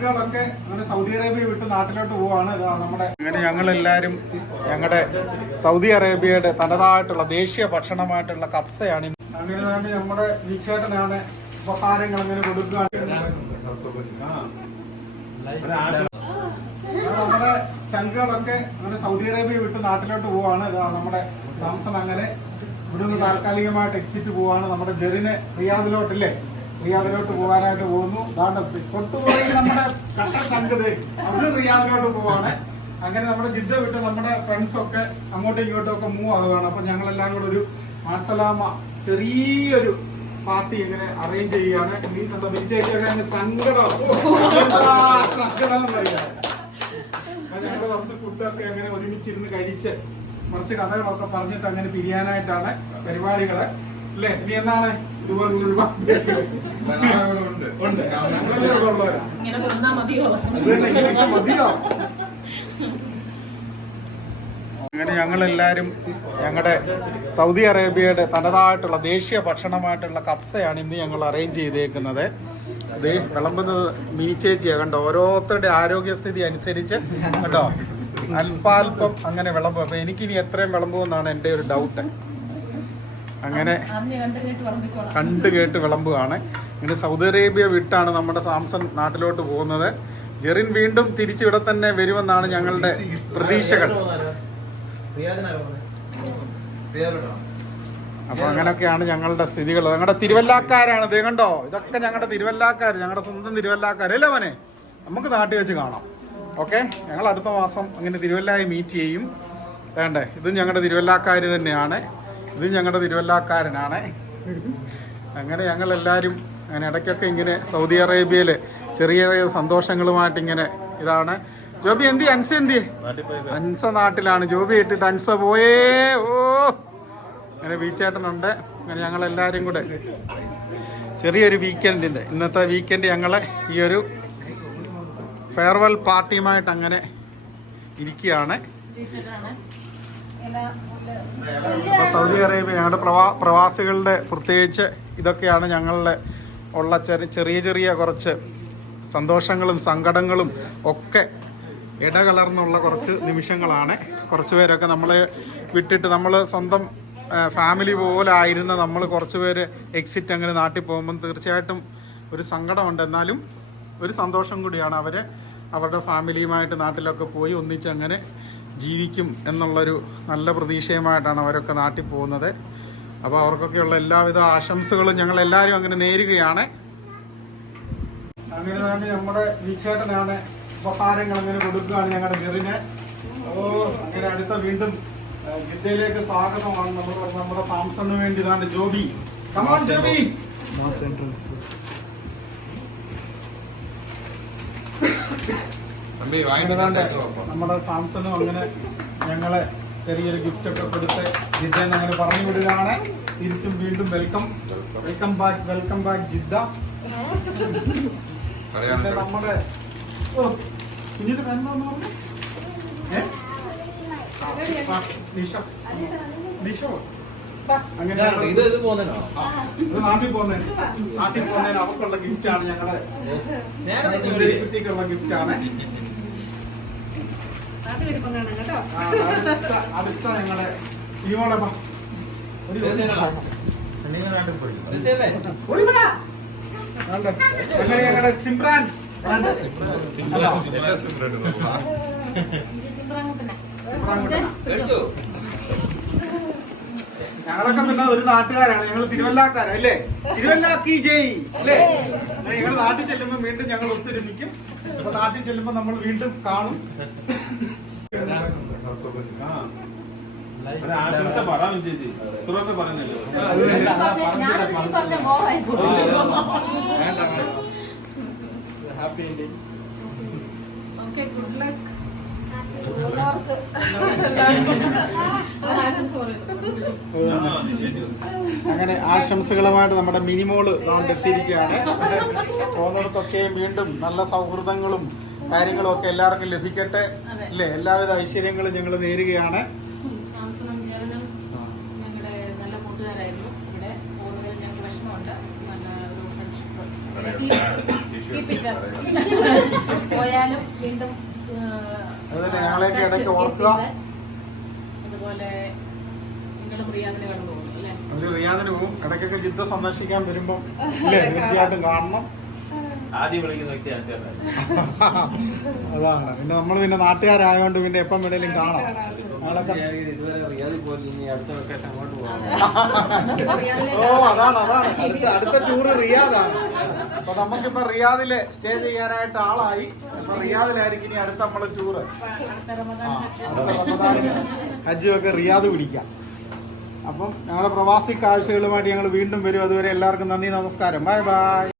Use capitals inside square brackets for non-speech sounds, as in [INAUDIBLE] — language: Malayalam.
ചങ്കുകളൊക്കെ അങ്ങനെ സൗദി അറേബ്യ വിട്ട് നാട്ടിലോട്ട് പോവാണ്. നമ്മുടെ അങ്ങനെ ഞങ്ങൾ എല്ലാരും ഞങ്ങളുടെ സൗദി അറേബ്യയുടെ തനതായിട്ടുള്ള ദേശീയ ഭക്ഷണമായിട്ടുള്ള കപ്സയാണ്. അങ്ങനെ നമ്മുടെ വിച്ചേട്ടനാണ് ഉപഹാരങ്ങൾ അങ്ങനെ കൊടുക്കുകയാണ് നമ്മുടെ ചങ്കുകളൊക്കെ അങ്ങനെ സൗദി അറേബ്യ വിട്ട് നാട്ടിലോട്ട് പോവാണ്. നമ്മുടെ സാംസൺ അങ്ങനെ ഇവിടുന്ന് താൽക്കാലികമായിട്ട് എക്സിറ്റ് പോവാണ്. നമ്മുടെ ജെറിന് റിയാദിലോട്ടല്ലേ? റിയാദിലോട്ട് പോകാനായിട്ട് പോകുന്നു. ദാണ്ട് തൊട്ടുപോയി നമ്മുടെ കട്ട ചങ്കത് അവിടെ റിയാദിലോട്ട് പോവാണ്. അങ്ങനെ നമ്മുടെ ജിദ്ദ വിട്ട് നമ്മുടെ ഫ്രണ്ട്സൊക്കെ അങ്ങോട്ടും ഇങ്ങോട്ടും ഒക്കെ മൂവ് ആവുകയാണ്. അപ്പൊ ഞങ്ങളെല്ലാം കൂടെ ഒരു മാർസലാമ ചെറിയൊരു പാർട്ടി ഇങ്ങനെ അറേഞ്ച് ചെയ്യുകയാണ്. ഇനി എന്താ വിജയിച്ചൊക്കെ അങ്ങ് സങ്കടം. സങ്കടം കുറച്ച് ഫുഡൊക്കെ അങ്ങനെ ഒരുമിച്ചിരുന്ന് കഴിച്ച് കുറച്ച് കഥകളൊക്കെ പറഞ്ഞിട്ട് അങ്ങനെ പിരിയാനായിട്ടാണ് പരിപാടികൾ. അല്ലേ? നീ എന്നാണ്? ഇതുപോലെ ഒരുപാട് ഉണ്ട്. ഞങ്ങളെല്ലാം ഇവിടെ ഇങ്ങനെ വന്നാ മതിയോ? അത് തന്നെ ഇങ്ങനെയൊക്കെ മതിയോ? അങ്ങനെ ഞങ്ങൾ എല്ലാരും ഞങ്ങളുടെ സൗദി അറേബ്യയുടെ തനതായിട്ടുള്ള ദേശീയ ഭക്ഷണമായിട്ടുള്ള കപ്സയാണ് ഇന്ന് ഞങ്ങൾ അറേഞ്ച് ചെയ്തേക്കുന്നത്. ഇത് വിളമ്പുന്നത് മീച്ചേച്ചിയാണ് കണ്ടോ? ഓരോരുത്തരുടെ ആരോഗ്യസ്ഥിതി അനുസരിച്ച് കേട്ടോ അല്പാൽപ്പം അങ്ങനെ വിളമ്പും. അപ്പൊ എനിക്കിനി എത്രയും വിളമ്പുമെന്നാണ് എന്റെ ഒരു ഡൗട്ട് അങ്ങനെ കണ്ടു കേട്ട് വിളമ്പുകയാണ്. ഇങ്ങനെ സൗദി അറേബ്യ വിട്ടാണ് നമ്മുടെ സാംസൺ നാട്ടിലോട്ട് പോകുന്നത്. ജെറിൻ വീണ്ടും തിരിച്ച് ഇവിടെ തന്നെ വരുമെന്നാണ് ഞങ്ങളുടെ പ്രതീക്ഷകൾ. അപ്പൊ അങ്ങനെയൊക്കെയാണ് ഞങ്ങളുടെ സ്ഥിതികൾ. ഞങ്ങളുടെ തിരുവല്ലാക്കാരാണ്. ഇത് കണ്ടോ? ഇതൊക്കെ ഞങ്ങളുടെ തിരുവല്ലാക്കാർ ഞങ്ങളുടെ സ്വന്തം തിരുവല്ലാക്കാർ അല്ലേ മോനെ? നമുക്ക് നാട്ടിൽ വെച്ച് കാണാം. ഓക്കെ? ഞങ്ങൾ അടുത്ത മാസം അങ്ങനെ തിരുവല്ലായി മീറ്റ് ചെയ്യും. വേണ്ടേ? ഇതും ഞങ്ങളുടെ തിരുവല്ലാക്കാർ തന്നെയാണ്. ഇത് ഞങ്ങളുടെ തിരുവല്ലാക്കാരനാണ്. അങ്ങനെ ഞങ്ങൾ എല്ലാവരും അങ്ങനെ ഇടയ്ക്കൊക്കെ ഇങ്ങനെ സൗദി അറേബ്യയിൽ ചെറിയ ചെറിയ സന്തോഷങ്ങളുമായിട്ട് ഇങ്ങനെ ഇതാണ്. ജോബി എന്തി അൻസ എന്തി അൻസ നാട്ടിലാണ്. ജോബി ഇട്ടിട്ട് അൻസ പോയേ. ഓ. അങ്ങനെ ബീച്ചേട്ടനുണ്ട്. അങ്ങനെ ഞങ്ങൾ എല്ലാവരും കൂടെ. ചെറിയൊരു വീക്കെൻഡിന്റെ ഇന്നത്തെ വീക്കെൻഡ് ഞങ്ങളെ ഈ ഒരു ഫെയർവെൽ പാർട്ടിയുമായിട്ട് അങ്ങനെ ഇരിക്കുകയാണ്. അപ്പോൾ സൗദി അറേബ്യ ഞങ്ങളുടെ പ്രവാ പ്രവാസികളുടെ പ്രത്യേകിച്ച് ഇതൊക്കെയാണ് ഞങ്ങളുടെ ഉള്ള ചെറിയ ചെറിയ കുറച്ച് സന്തോഷങ്ങളും സങ്കടങ്ങളും ഒക്കെ ഇടകലർന്നുള്ള കുറച്ച് നിമിഷങ്ങളാണ്. കുറച്ച് പേരൊക്കെ നമ്മളെ വിട്ടിട്ട് നമ്മൾ സ്വന്തം ഫാമിലി പോലായിരുന്ന നമ്മൾ കുറച്ച് പേര് എക്സിറ്റ് അങ്ങനെ നാട്ടിൽ പോകുമ്പം തീർച്ചയായിട്ടും ഒരു സങ്കടമുണ്ട്. എന്നാലും ഒരു സന്തോഷം കൂടിയാണ് അവർ അവരുടെ ഫാമിലിയുമായിട്ട് നാട്ടിലൊക്കെ പോയി ഒന്നിച്ച് അങ്ങനെ ജീവിക്കും എന്നുള്ളൊരു നല്ല പ്രതീക്ഷയുമായിട്ടാണ് അവരൊക്കെ നാട്ടിൽ പോകുന്നത്. അപ്പോൾ അവർക്കൊക്കെയുള്ള എല്ലാവിധ ആശംസകളും ഞങ്ങൾ എല്ലാവരും അങ്ങനെ നേരുകയാണ്. അങ്ങനെ തന്നെ നമ്മുടെ വിച്ചേട്ടനാണ് ഉപഹാരങ്ങൾ അങ്ങനെ കൊടുക്കുകയാണ് ഞങ്ങളുടെ ജെറിന് അപ്പോൾ അങ്ങനെ അടുത്ത വീണ്ടും ജിദ്ദയിലേക്ക് സ്വാഗതമാണ് നമ്മുടെ നമ്മുടെ സാംസണിന് വേണ്ടി ഇതാണ് ജോബി. കമാൻ ജോബി. അങ്ങനെ ദാണ്ടെ നമ്മുടെ സാംസണും അങ്ങനെ ഞങ്ങളെ ചെറിയൊരു ഗിഫ്റ്റ് ഒക്കെ കൊടുത്ത് ജിദ്ദ അങ്ങനെ പറഞ്ഞു വിടുകയാണ്. തിരിച്ചും വീണ്ടും welcome welcome back welcome back Jeddah. നമ്മുടെ ഓ പിന്നീട് എന്താന്ന് പറഞ്ഞു. നിഷ. നിഷോ? അങ്ങനെ ഇത് ഇത് ആ, നാട്ടിൽ പോകുന്നതിന് നാട്ടിൽ പോകുന്നതിന് അവർക്കുള്ള ഗിഫ്റ്റാണ് ഞങ്ങളെ നേരെ കുട്ടിക്കുള്ള ഗിഫ്റ്റാണ് നാട്ടിൽ വരുമ്പം കാണാം കേട്ടോ. അടുത്ത. അങ്ങനെ ഞങ്ങളുടെ ഞങ്ങളൊക്കെ പിന്നെ ഒരു നാട്ടുകാരാണ്. ഞങ്ങൾ തിരുവല്ലാക്കാരോ അല്ലേ? തിരുവല്ലാക്കി ജയ് അല്ലേ? ഞങ്ങൾ നാട്ടിൽ ചെല്ലുമ്പോൾ വീണ്ടും ഞങ്ങൾ ഒത്തൊരുമിക്കും. അപ്പൊ നാട്ടിൽ ചെല്ലുമ്പോൾ നമ്മൾ വീണ്ടും കാണും. ആശംസ പറയാം ചേച്ചി ഇത്രയൊക്കെ happy ending. Okay good luck. ആശംസ പറയുന്നു. അങ്ങനെ ആശംസകളുമായിട്ട് നമ്മുടെ മിനിമോൾ അതുകൊണ്ട് എത്തിയിരിക്കുകയാണ്. പോകുന്നിടത്തൊക്കെയും വീണ്ടും നല്ല സൗഹൃദങ്ങളും കാര്യങ്ങളും ഒക്കെ എല്ലാവർക്കും ലഭിക്കട്ടെ. അല്ലേ? എല്ലാവിധ ഐശ്വര്യങ്ങളും ഞങ്ങൾ നേരുകയാണ്. പോയാലും വീണ്ടും അതുപോലെ ഞങ്ങളെയൊക്കെ ഇടയ്ക്ക് ഓർക്കുക. അതുപോലെ റിയാദിന് പോവും [LAUGHS] അല്ലേ? ഒരു റിയാദിന് പോകും ഇടയ്ക്കൊക്കെ ജിദ്ദ സന്ദർശിക്കാൻ വരുമ്പോൾ തീർച്ചയായിട്ടും കാണണം. ആദ്യം വിളിക്കുന്ന വ്യക്തി [LAUGHS] അതാണ്. പിന്നെ നമ്മൾ പിന്നെ നാട്ടുകാരായോണ്ട് പിന്നെ എപ്പം വേണേലും കാണാം. ഓ അതാണ് അതാണ്. അടുത്ത അടുത്ത ടൂറ് റിയാദാണ്. അപ്പൊ നമുക്കിപ്പോ റിയാദിൽ സ്റ്റേ ചെയ്യാനായിട്ട് ആളായി. അപ്പൊ റിയാദിലായിരിക്കും ഇനി അടുത്ത നമ്മൾ ടൂറ് ആ അടുത്ത ഹജ്ജും ഒക്കെ റിയാദ് പിടിക്കാം അപ്പം ഞങ്ങളുടെ പ്രവാസി കാഴ്ചകളുമായിട്ട് ഞങ്ങൾ വീണ്ടും വരും. അതുവരെ എല്ലാവർക്കും നന്ദി നമസ്കാരം. Bye bye.